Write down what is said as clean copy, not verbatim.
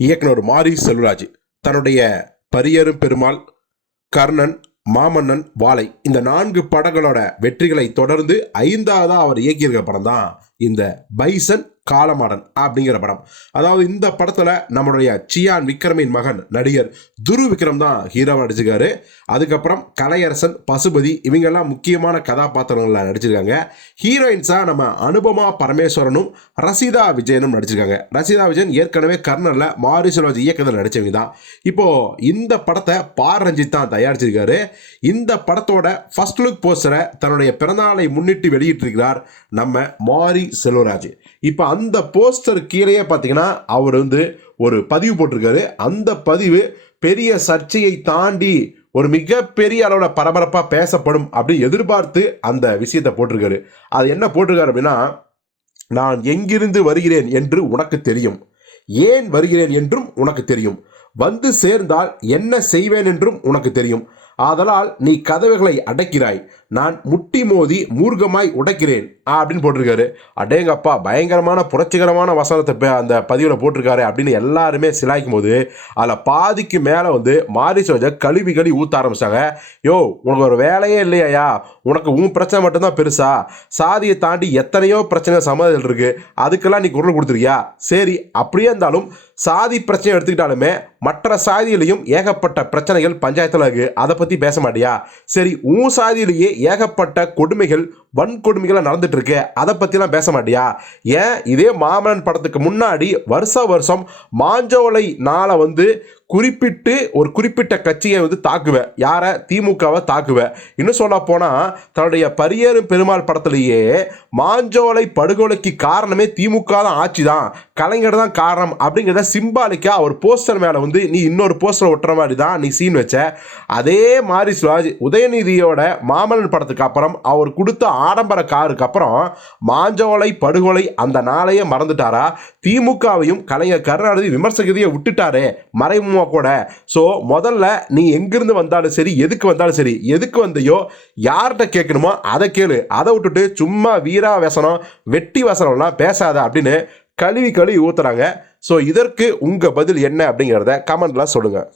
இயக்குனர் மாரி செல்வராஜ் தன்னுடைய பரியரும் பெருமாள், கர்ணன், மாமன்னன், வாளை இந்த 4 படங்களோட வெற்றிகளை தொடர்ந்து 5வதா அவர் இயக்கியிருக்கிற படம் தான் இந்த பைசன் காலமாடன் அப்படிங்கிற படம். அதாவது இந்த படத்துல நம்மளுடைய சியான் விக்ரமின் மகன் நடிகர் துரு விக்ரம் தான் ஹீரோவா நடிச்சிருக்காரு. அதுக்கப்புறம் கலையரசன், பசுபதி இவங்கெல்லாம் முக்கியமான கதாபாத்திரங்கள்ல நடிச்சிருக்காங்க. ஹீரோயின்ஸா நம்ம அனுபமா பரமேஸ்வரனும் ரசிதா விஜயனும் நடிச்சிருக்காங்க. ரசிதா விஜயன் ஏற்கனவே கர்ணன்ல மாரி செல்வராஜ் இயக்கத்தில் நடிச்சவங்க தான். இப்போ இந்த படத்தை பார் ரஞ்சித் தான் தயாரிச்சிருக்காரு. இந்த படத்தோட ஃபர்ஸ்ட் லுக் போஸ்டரை தன்னுடைய பிறந்தநாளை முன்னிட்டு வெளியிட்டிருக்கிறார் நம்ம மாரி செல்வராஜ். இப்போ அந்த போஸ்டர் கீழே பார்த்தீங்கன்னா அவர் ஒரு பதிவு போட்டிருக்காரு. அந்த பதிவு பெரிய சர்ச்சையை தாண்டி ஒரு மிகப்பெரிய அளவில் பரபரப்பாக பேசப்படும் அப்படின்னு எதிர்பார்த்து அந்த விஷயத்தை போட்டிருக்காரு. அது என்ன போட்டிருக்காரு அப்படின்னா, நான் எங்கிருந்து வருகிறேன் என்று உனக்கு தெரியும், ஏன் வருகிறேன் என்றும் உனக்கு தெரியும், வந்து சேர்ந்தால் என்ன செய்வேன் என்றும் உனக்கு தெரியும், ஆதலால் நீ கதவுகளை அடைக்கிறாய், நான் முட்டி மோதி மூர்க்கமாய் உடைக்கிறேன் அப்படின்னு போட்டிருக்காரு. அடேங்கப்பா, பயங்கரமான புரட்சிகரமான வசனத்தை அந்த பதிவில் போட்டிருக்காரு அப்படின்னு எல்லாருமே சிலாய்க்கும் போது அதில் பாதிக்கு மேலே மாரி செல்வராஜ் கழுவி ஊற்ற ஆரம்பிச்சாங்க. யோ, உனக்கு ஒரு வேலையே இல்லையா, உனக்கு உன் பிரச்சனை மட்டும்தான் பெருசா, சாதியை தாண்டி எத்தனையோ பிரச்சனை சமாதிகள் இருக்கு, அதுக்கெல்லாம் நீ குரல் கொடுத்துருக்கியா? சரி, அப்படியே இருந்தாலும் சாதி பிரச்சனை எடுத்துக்கிட்டாலுமே மற்ற சாதியிலையும் ஏகப்பட்ட பிரச்சனைகள் பஞ்சாயத்தில் இருக்கு, அதை பற்றி பேச மாட்டியா? சரி, உன் சாதியிலேயே ஏகப்பட்ட கொடுமைகள், வன்கொடுமைகள் நடந்துட்டு இருக்கு, அதை பற்றிலாம் பேச மாட்டியா? ஏன் இதே மாமன்னன் படத்துக்கு முன்னாடி வருஷம் மாஞ்சோலை நாளை குறிப்பிட்டு ஒரு குறிப்பிட்ட கட்சியை தாக்குவேன், யாரை? திமுகவை தாக்குவேன். இன்னும் சொல்ல போனால் தன்னுடைய பரியரும் பெருமாள் படத்திலேயே மாஞ்சோலை படுகொலைக்கு காரணமே திமுக தான், ஆட்சி தான், கலைஞர் தான் காரணம் அப்படிங்கிறத சிம்பாலிக்கா ஒரு போஸ்டர் மேலே நீ இன்னொரு போஸ்டர் ஒட்டுற மாதிரி தான் நீ சீன் வச்ச. அதே மாரி செல்வராஜ் உதயநிதியோட மாமன்னன் படத்துக்கு அப்புறம் அவர் கொடுத்த ஆடம்பர காருக்கு அப்புறம் மாஞ்சோலை படுகொலை அந்த நாளையே மறந்துட்டாரா? திமுகவையும் கலைஞர் கருணாநிதி விமர்சகத்தையே விட்டுட்டாரே மறைமுகமாக கூட. ஸோ முதல்ல நீ எங்கிருந்து வந்தாலும் சரி, எதுக்கு வந்தாலும் சரி, எதுக்கு வந்தையோ யார்கிட்ட கேட்கணுமோ அதை கேளு, அதை விட்டுட்டு சும்மா வீரா வசனம் வெட்டி வசனம்லாம் பேசாத அப்படின்னு கழுவி ஊத்துறாங்க. ஸோ இதற்கு உங்கள் பதில் என்ன அப்படிங்கிறத கமெண்ட்ல சொல்லுங்கள்.